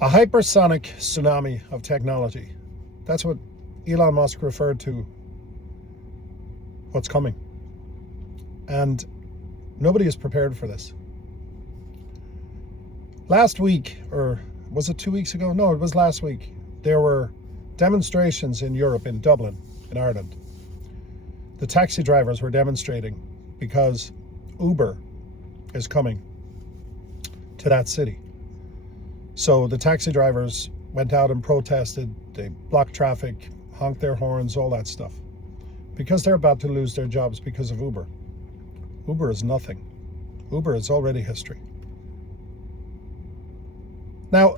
A hypersonic tsunami of technology. That's what Elon Musk referred to what's coming. And nobody is prepared for this. Last week, or was it 2 weeks ago? No, it was last week. There were demonstrations in Europe, in Dublin, in Ireland. The taxi drivers were demonstrating because Uber is coming to that city. So the taxi drivers went out and protested. They blocked traffic, honked their horns, all that stuff, because they're about to lose their jobs because of Uber. Uber is nothing. Uber is already history. Now,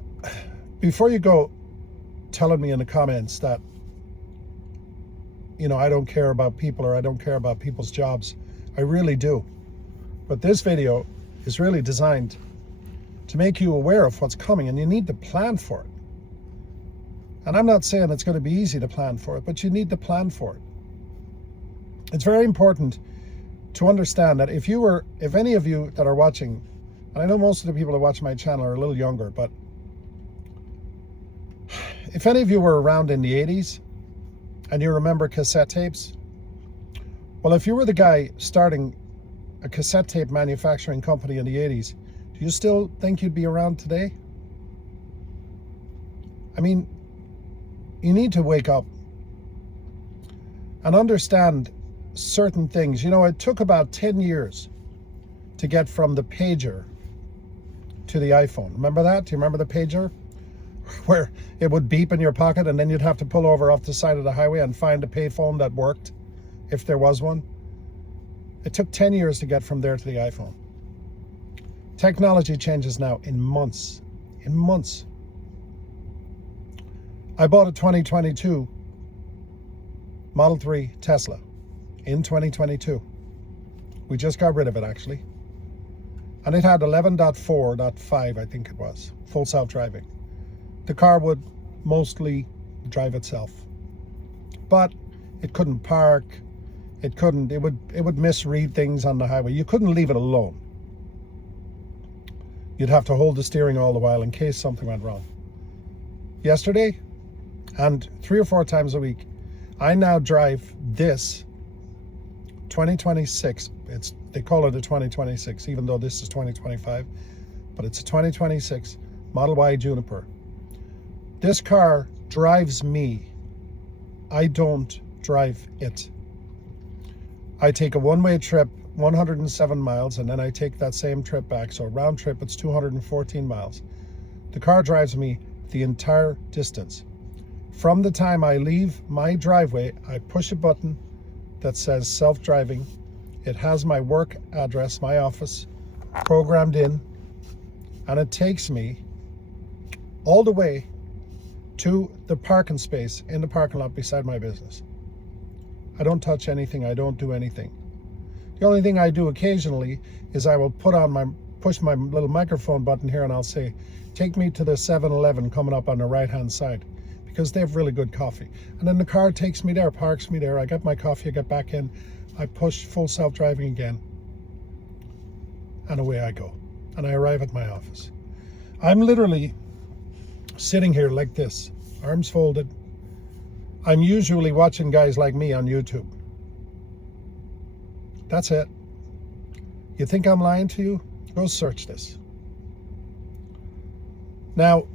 before you go telling me in the comments that, I don't care about people or I don't care about people's jobs, I really do. But this video is really designed to make you aware of what's coming, and you need to plan for it. And I'm not saying it's going to be easy to plan for it, but you need to plan for it. It's very important to understand that if any of you that are watching, and I know most of the people that watch my channel are a little younger, but if any of you were around in the 80s and you remember cassette tapes, well, if you were the guy starting a cassette tape manufacturing company in the 80s, do you still think you'd be around today? I mean, you need to wake up and understand certain things. It took about 10 years to get from the pager to the iPhone. Remember that? Do you remember the pager? Where it would beep in your pocket and then you'd have to pull over off the side of the highway and find a payphone that worked, if there was one. It took 10 years to get from there to the iPhone. Technology changes now in months. In months. I bought a 2022 Model 3 Tesla in 2022. We just got rid of it, actually. And it had 11.4.5, I think it was, full self-driving. The car would mostly drive itself, but it couldn't park. It would misread things on the highway. You couldn't leave it alone. You'd have to hold the steering all the while in case something went wrong. Yesterday, and 3 or 4 times a week, I now drive this 2026. They call it a 2026, even though this is 2025, but it's a 2026 Model Y Juniper. This car drives me. I don't drive it. I take a one-way trip, 107 miles, and then I take that same trip back. So round trip, it's 214 miles. The car drives me the entire distance. From the time I leave my driveway, I push a button that says self-driving. It has my work address, my office, programmed in, and it takes me all the way to the parking space in the parking lot beside my business. I don't touch anything. I don't do anything. The only thing I do occasionally is I will push my little microphone button here and I'll say, take me to the 7-Eleven coming up on the right-hand side, because they have really good coffee. And then the car takes me there, parks me there. I get my coffee, I get back in, I push full self-driving again, and away I go. And I arrive at my office. I'm literally sitting here like this, arms folded. I'm usually watching guys like me on YouTube. That's it. You think I'm lying to you? Go search this. Now,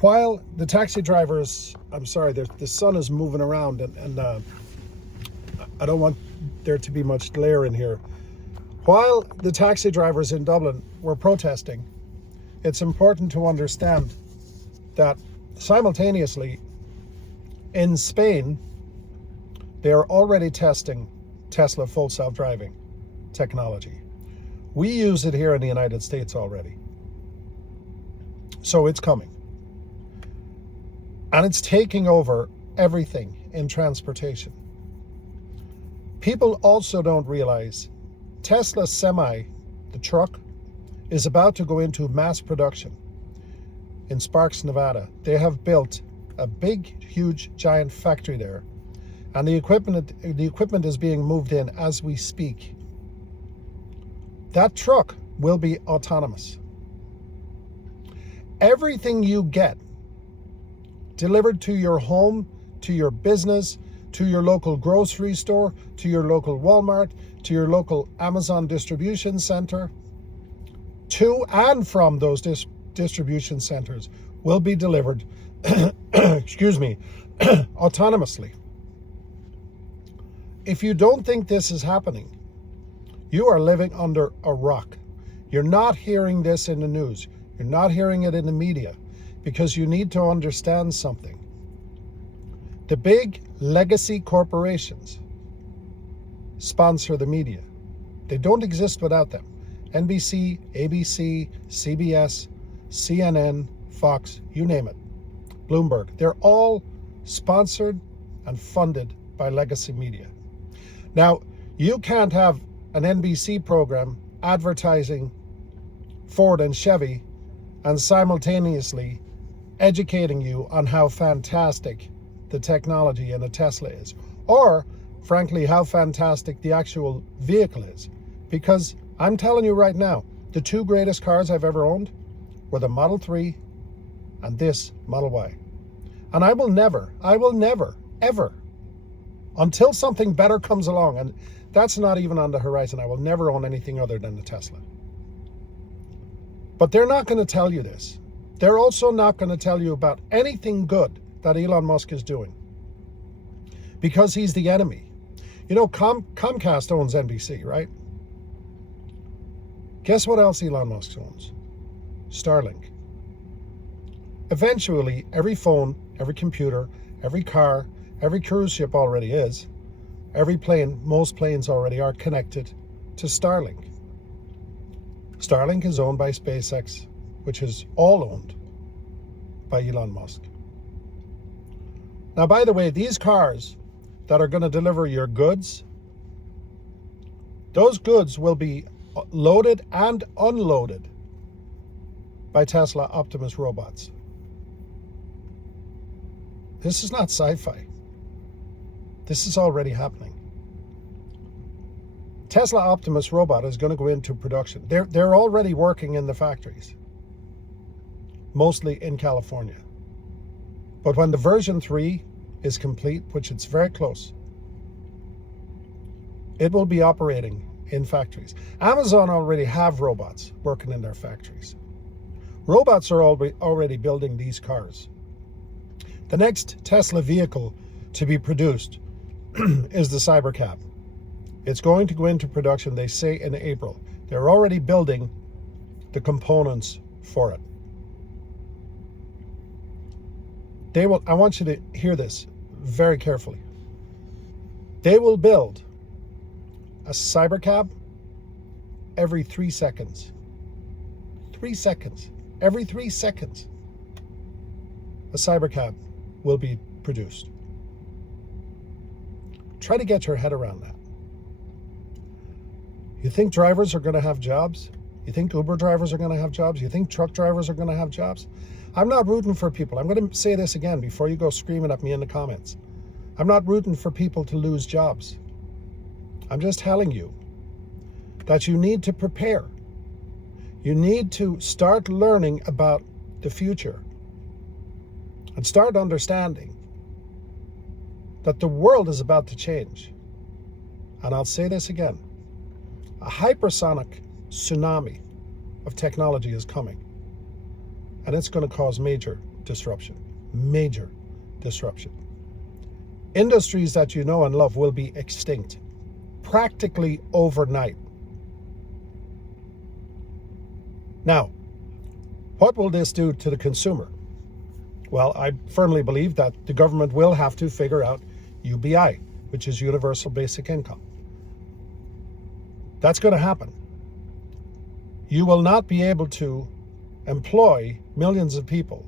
while the taxi drivers, I'm sorry, the sun is moving around and I don't want there to be much glare in here. While the taxi drivers in Dublin were protesting, it's important to understand that simultaneously in Spain, they are already testing Tesla full self-driving technology. We use it here in the United States already. So it's coming. And it's taking over everything in transportation. People also don't realize Tesla Semi, the truck, is about to go into mass production in Sparks, Nevada. They have built a big, huge, giant factory there. And the equipment is being moved in as we speak. That truck will be autonomous. Everything you get delivered to your home, to your business, to your local grocery store, to your local Walmart, to your local Amazon distribution center, to and from those distribution centers will be delivered, excuse me, autonomously. If you don't think this is happening, you are living under a rock. You're not hearing this in the news. You're not hearing it in the media, because you need to understand something. The big legacy corporations sponsor the media. They don't exist without them. NBC, ABC, CBS, CNN, Fox, you name it, Bloomberg, they're all sponsored and funded by legacy media. Now, you can't have an NBC program advertising Ford and Chevy and simultaneously educating you on how fantastic the technology in a Tesla is, or frankly how fantastic the actual vehicle is. Because I'm telling you right now, the two greatest cars I've ever owned were the Model 3 and this Model Y. And I will never, ever, until something better comes along, and that's not even on the horizon, I will never own anything other than the Tesla. But they're not going to tell you this. They're also not going to tell you about anything good that Elon Musk is doing, because he's the enemy. You know, Comcast owns NBC, right? Guess what else Elon Musk owns? Starlink. Eventually, every phone, every computer, every car, every cruise ship already is. Every plane, most planes already are connected to Starlink. Starlink is owned by SpaceX, which is all owned by Elon Musk. Now, by the way, these cars that are going to deliver your goods, those goods will be loaded and unloaded by Tesla Optimus robots. This is not sci-fi. This is already happening. Tesla Optimus robot is going to go into production. They're already working in the factories, mostly in California. But when the version 3 is complete, which it's very close, it will be operating in factories. Amazon already have robots working in their factories. Robots are already building these cars. The next Tesla vehicle to be produced is the Cybercab. It's going to go into production, they say, in April. They're already building the components for it. They will, I want you to hear this very carefully. They will build a Cybercab every 3 seconds. 3 seconds. Every 3 seconds, a Cybercab will be produced. Try to get your head around that. You think drivers are going to have jobs? You think Uber drivers are going to have jobs? You think truck drivers are going to have jobs? I'm not rooting for people. I'm going to say this again before you go screaming at me in the comments. I'm not rooting for people to lose jobs. I'm just telling you that you need to prepare. You need to start learning about the future and start understanding that the world is about to change. And I'll say this again. A hypersonic tsunami of technology is coming, and it's going to cause major disruption. Major disruption. Industries that you know and love will be extinct practically overnight. Now, what will this do to the consumer? Well, I firmly believe that the government will have to figure out UBI, which is Universal Basic Income. That's going to happen. You will not be able to employ millions of people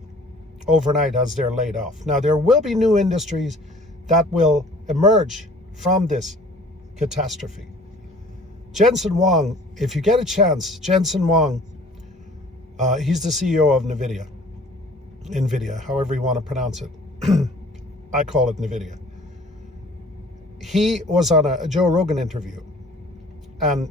overnight as they're laid off. Now, there will be new industries that will emerge from this catastrophe. Jensen Huang, if you get a chance, Jensen Huang, he's the CEO of NVIDIA, however you want to pronounce it. I call it NVIDIA. He was on a Joe Rogan interview, and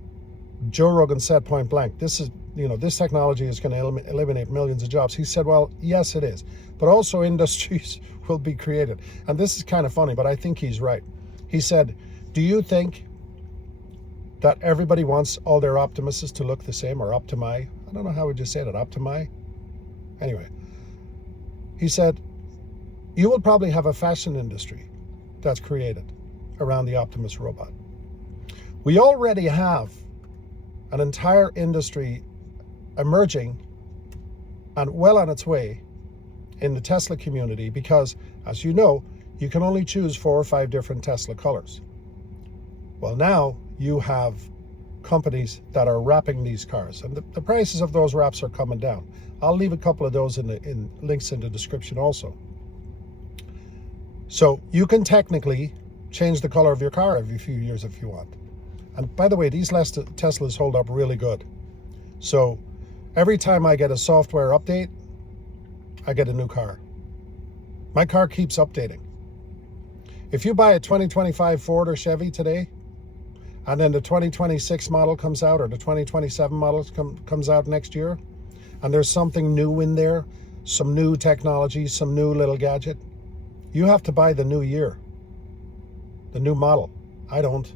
Joe Rogan said point blank, this is this technology is going to eliminate millions of jobs. He said, well, yes, it is. But also industries will be created. And this is kind of funny, but I think he's right. He said, do you think that everybody wants all their Optimuses to look the same, or Optimi? I don't know how would you say that, Optimi? Anyway, he said, you will probably have a fashion industry that's created around the Optimus robot. We already have an entire industry emerging and well on its way in the Tesla community because, as you know, you can only choose 4 or 5 different Tesla colors. Well, now you have companies that are wrapping these cars, and the prices of those wraps are coming down. I'll leave a couple of those in links in the description also. So you can technically change the color of your car every few years if you want. And by the way, these Teslas hold up really good. So every time I get a software update, I get a new car. My car keeps updating. If you buy a 2025 Ford or Chevy today, and then the 2026 model comes out, or the 2027 model comes out next year, and there's something new in there, some new technology, some new little gadget, you have to buy the new year, the new model. I don't.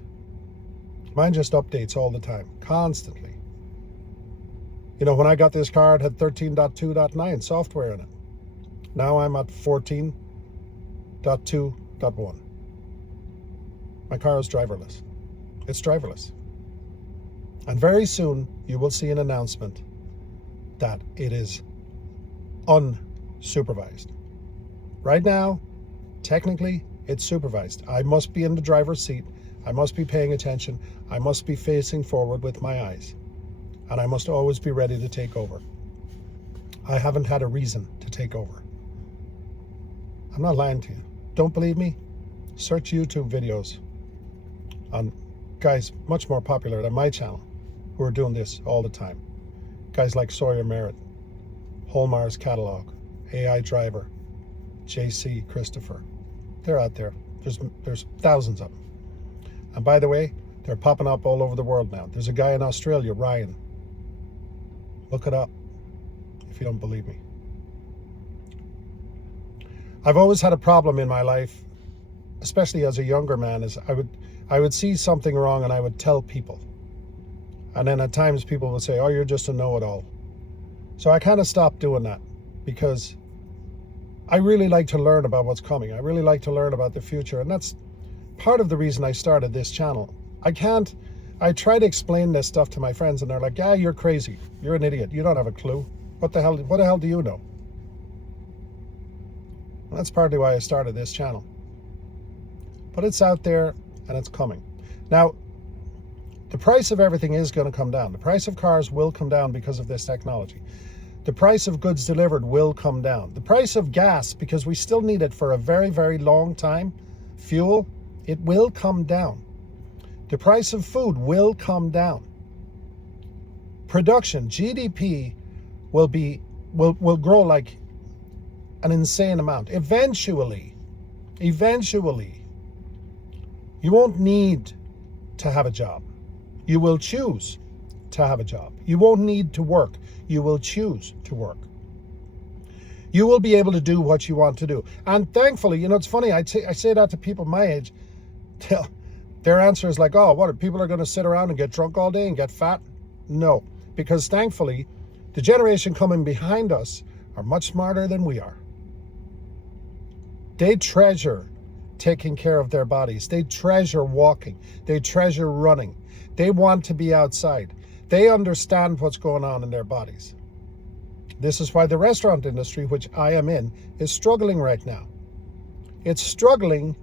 Mine just updates all the time, constantly. When I got this car, it had 13.2.9 software in it. Now I'm at 14.2.1. My car is driverless. It's driverless. And very soon you will see an announcement that it is unsupervised. Right now, technically, it's supervised. I must be in the driver's seat. I must be paying attention. I must be facing forward with my eyes. And I must always be ready to take over. I haven't had a reason to take over. I'm not lying to you. Don't believe me? Search YouTube videos on guys much more popular than my channel who are doing this all the time. Guys like Sawyer Merritt, Holmar's Catalog, AI Driver, JC Christopher. They're out there. There's thousands of them. And by the way, they're popping up all over the world now. There's a guy in Australia, Ryan. Look it up if you don't believe me. I've always had a problem in my life, especially as a younger man, is I would see something wrong and I would tell people. And then at times people would say, oh, you're just a know-it-all. So I kind of stopped doing that because I really like to learn about what's coming. I really like to learn about the future. And that's part of the reason I started this channel. I try to explain this stuff to my friends and they're like, yeah, you're crazy. You're an idiot. You don't have a clue. What the hell do you know? And that's partly why I started this channel. But it's out there and it's coming. Now, the price of everything is going to come down. The price of cars will come down because of this technology. The price of goods delivered will come down. The price of gas, because we still need it for a very, very long time, fuel, it will come down. The price of food will come down. Production, GDP, will grow like an insane amount. Eventually, you won't need to have a job. You will choose to have a job. You won't need to work. You will choose to work. You will be able to do what you want to do. And thankfully, it's funny, I say that to people my age, their answer is like, oh, what, people are going to sit around and get drunk all day and get fat? No, because thankfully, the generation coming behind us are much smarter than we are. They treasure taking care of their bodies. They treasure walking. They treasure running. They want to be outside. They understand what's going on in their bodies. This is why the restaurant industry, which I am in, is struggling right now. It's struggling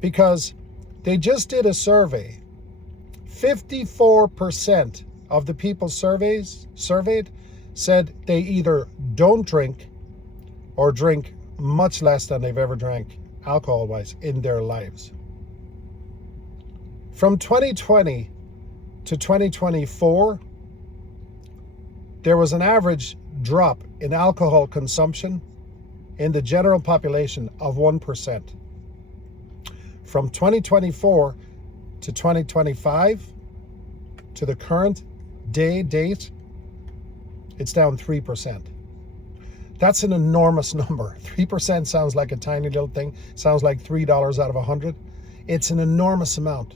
because they just did a survey. 54% of the people surveyed said they either don't drink or drink much less than they've ever drank alcohol-wise in their lives. From 2020 to 2024, there was an average drop in alcohol consumption in the general population of 1%. From 2024 to 2025, to the current date, It's down 3%. That's an enormous number. 3% sounds like a tiny little thing. Sounds like $3 out of 100. It's an enormous amount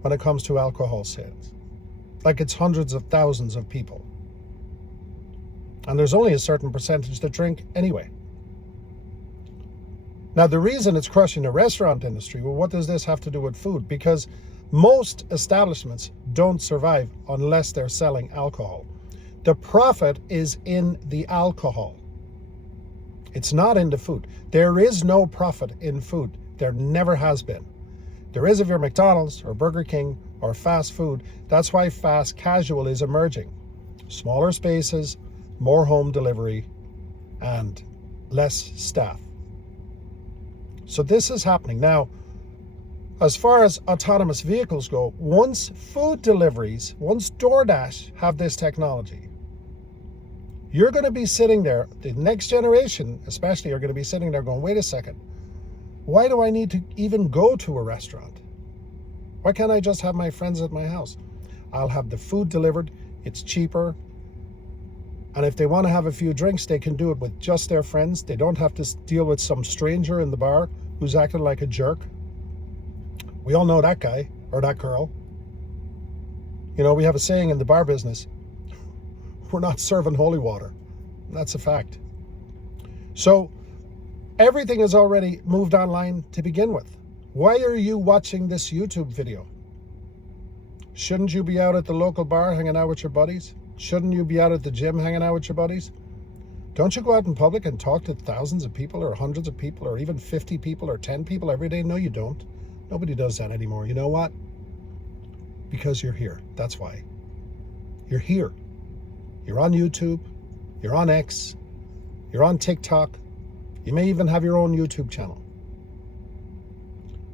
when it comes to alcohol sales. Like it's hundreds of thousands of people. And there's only a certain percentage that drink anyway. Now, the reason it's crushing the restaurant industry, well, what does this have to do with food? Because most establishments don't survive unless they're selling alcohol. The profit is in the alcohol. It's not in the food. There is no profit in food. There never has been. There is if you're McDonald's or Burger King or fast food. That's why fast casual is emerging. Smaller spaces, more home delivery, and less staff. So this is happening. Now, as far as autonomous vehicles go, once food deliveries, once DoorDash have this technology, you're going to be sitting there, the next generation especially, are going to be sitting there going, wait a second, why do I need to even go to a restaurant? Why can't I just have my friends at my house? I'll have the food delivered, it's cheaper, and if they want to have a few drinks, they can do it with just their friends. They don't have to deal with some stranger in the bar who's acting like a jerk. We all know that guy or that girl. You know, we have a saying in the bar business, we're not serving holy water. That's a fact. So everything is already moved online to begin with. Why are you watching this YouTube video? Shouldn't you be out at the local bar hanging out with your buddies? Shouldn't you be out at the gym hanging out with your buddies? Don't you go out in public and talk to thousands of people or hundreds of people or even 50 people or 10 people every day? No, you don't. Nobody does that anymore. You know what? Because you're here. That's why. You're here. You're on YouTube. You're on X. You're on TikTok. You may even have your own YouTube channel.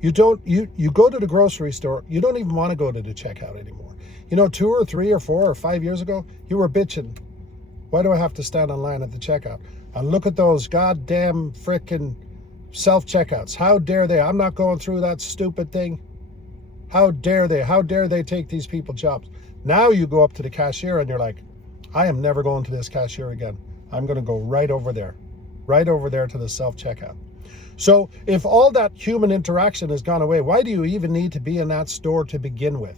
You go to the grocery store. You don't even want to go to the checkout anymore. You know, 2 or 3 or 4 or 5 years ago, you were bitching. Why do I have to stand in line at the checkout? And look at those goddamn frickin' self-checkouts. How dare they? I'm not going through that stupid thing. How dare they? How dare they take these people's jobs? Now you go up to the cashier and you're like, I am never going to this cashier again. I'm going to go right over there to the self-checkout. So if all that human interaction has gone away, why do you even need to be in that store to begin with?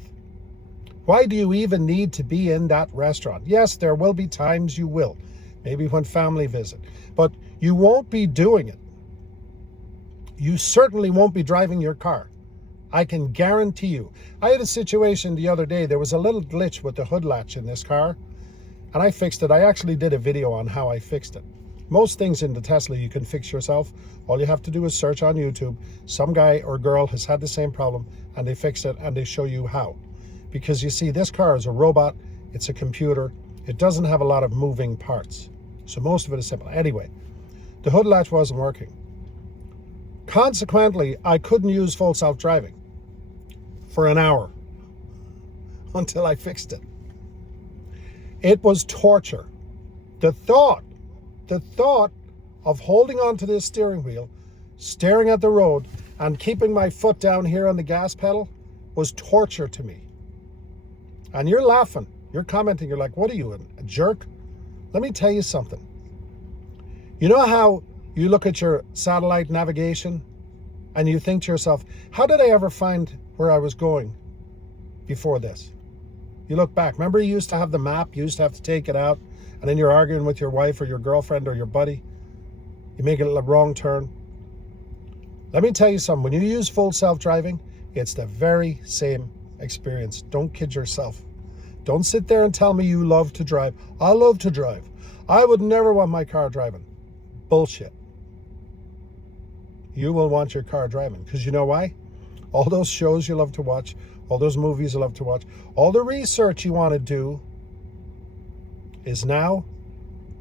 Why do you even need to be in that restaurant? Yes, there will be times you will, maybe when family visit, but you won't be doing it. You certainly won't be driving your car. I can guarantee you. I had a situation the other day. There was a little glitch with the hood latch in this car, and I fixed it. I actually did a video on how I fixed it. Most things in the Tesla you can fix yourself. All you have to do is search on YouTube. Some guy or girl has had the same problem, and they fixed it, and they show you how. Because you see, this car is a robot. It's a computer. It doesn't have a lot of moving parts. So most of it is simple. Anyway, the hood latch wasn't working. Consequently, I couldn't use full self-driving for an hour until I fixed it. It was torture. The thought of holding onto this steering wheel, staring at the road, and keeping my foot down here on the gas pedal was torture to me. And you're laughing, you're commenting, you're like, what are you, a jerk? Let me tell you something. You know how you look at your satellite navigation and you think to yourself, how did I ever find where I was going before this? You look back. Remember, you used to have the map, you used to have to take it out, and then you're arguing with your wife or your girlfriend or your buddy. You make a wrong turn. Let me tell you something. When you use full self-driving, it's the very same experience. Don't kid yourself. Don't sit there and tell me you love to drive. I love to drive. I would never want my car driving. Bullshit. You will want your car driving, because you know why? All those shows you love to watch, all those movies you love to watch, all the research you want to do is now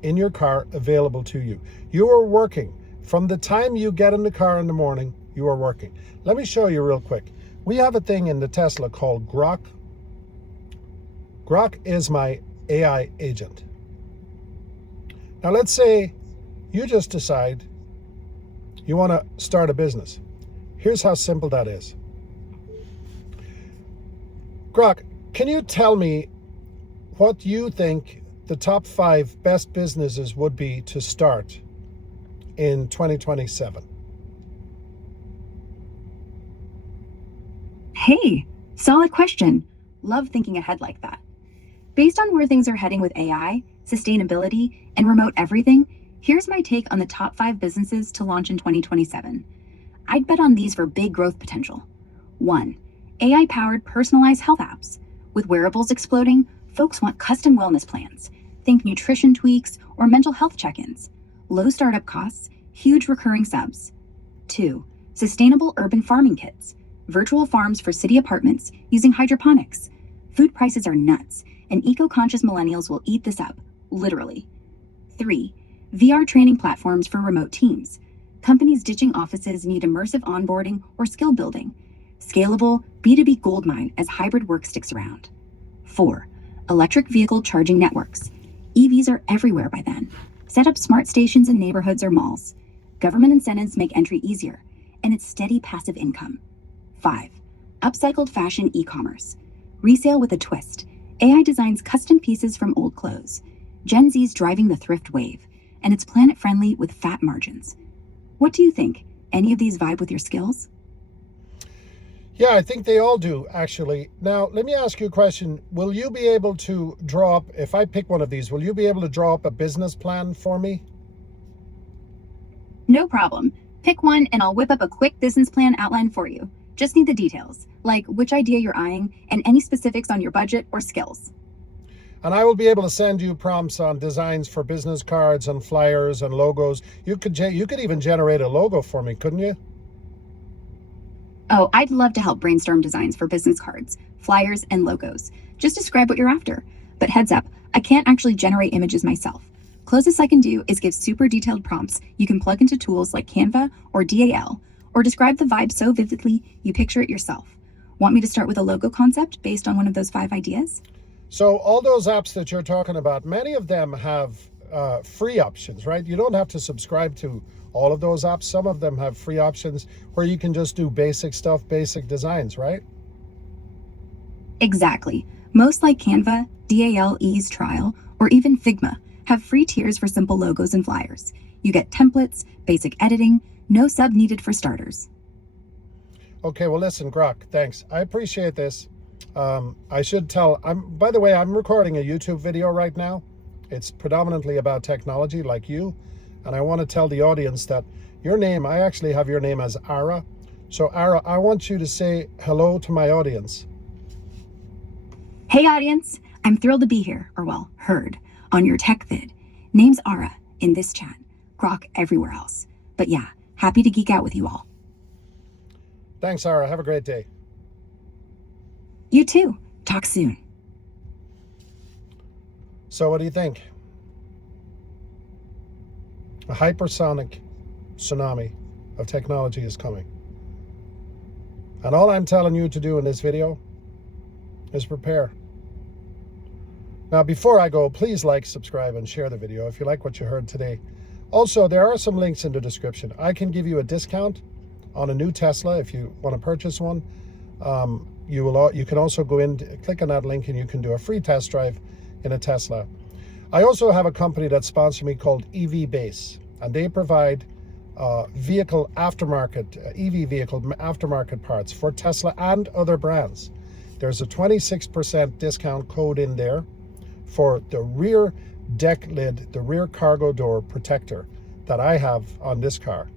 in your car, available to you. You are working. From the time you get in the car in the morning, you are working. Let me show you real quick. We have a thing in the Tesla called Grok. Grok is my AI agent. Now let's say you just decide you want to start a business. Here's how simple that is. Grok, can you tell me what you think the top 5 best businesses would be to start in 2027? Hey, solid question. Love thinking ahead like that. Based on where things are heading with AI, sustainability, and remote everything, here's my take on the top 5 businesses to launch in 2027. I'd bet on these for big growth potential. 1. AI-powered personalized health apps. With wearables exploding, folks want custom wellness plans. Think nutrition tweaks or mental health check-ins. Low startup costs, huge recurring subs. 2. Sustainable urban farming kits. Virtual farms for city apartments using hydroponics. Food prices are nuts, and eco-conscious millennials will eat this up, literally. 3. VR training platforms for remote teams. Companies ditching offices need immersive onboarding or skill building. Scalable, B2B goldmine as hybrid work sticks around. 4. Electric vehicle charging networks. EVs are everywhere by then. Set up smart stations in neighborhoods or malls. Government incentives make entry easier, and it's steady passive income. 5. Upcycled fashion e-commerce. Resale with a twist. AI designs custom pieces from old clothes. Gen Z's driving the thrift wave, and it's planet-friendly with fat margins. What do you think? Any of these vibe with your skills? Yeah, I think they all do, actually. Now, let me ask you a question. Will you be able to draw up, if I pick one of these, will you be able to draw up a business plan for me? No problem. Pick one and I'll whip up a quick business plan outline for you. Just need the details, like which idea you're eyeing and any specifics on your budget or skills. And I will be able to send you prompts on designs for business cards and flyers and logos. You could even generate a logo for me, couldn't you? Oh, I'd love to help brainstorm designs for business cards, flyers, and logos. Just describe what you're after. But heads up, I can't actually generate images myself. Closest I can do is give super detailed prompts you can plug into tools like Canva or DAL, or describe the vibe so vividly you picture it yourself. Want me to start with a logo concept based on one of those 5 ideas? So all those apps that you're talking about, many of them have free options, right? You don't have to subscribe to all of those apps. Some of them have free options where you can just do basic stuff, basic designs, right? Exactly. Most like Canva, DAL Ease Trial, or even Figma have free tiers for simple logos and flyers. You get templates, basic editing, no sub needed for starters. Okay, well listen, Grok, thanks. I appreciate this. I should tell, by the way, I'm recording a YouTube video right now. It's predominantly about technology like you. And I want to tell the audience that your name, I actually have your name as Ara. So Ara, I want you to say hello to my audience. Hey audience, I'm thrilled to be here, or well, heard, on your tech vid. Name's Ara in this chat, Grok everywhere else. But yeah, happy to geek out with you all. Thanks, Ara. Have a great day. You too. Talk soon. So what do you think? A hypersonic tsunami of technology is coming. And all I'm telling you to do in this video is prepare. Now, before I go, please like, subscribe, and share the video if you like what you heard today. Also, there are some links in the description. I can give you a discount on a new Tesla if you want to purchase one. You can also go in, click on that link, and you can do a free test drive in a Tesla. I also have a company that sponsors me called EV Base, and they provide vehicle aftermarket, EV vehicle aftermarket parts for Tesla and other brands. There's a 26% discount code in there for the rear deck lid, the rear cargo door protector that I have on this car.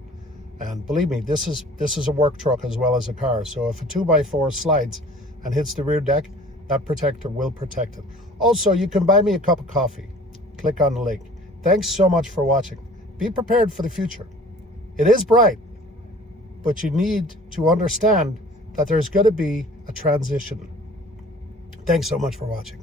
And believe me, this is a work truck as well as a car. So if a 2x4 slides and hits the rear deck, that protector will protect it. Also, you can buy me a cup of coffee. Click on the link. Thanks so much for watching. Be prepared for the future. It is bright, but you need to understand that there's going to be a transition. Thanks so much for watching.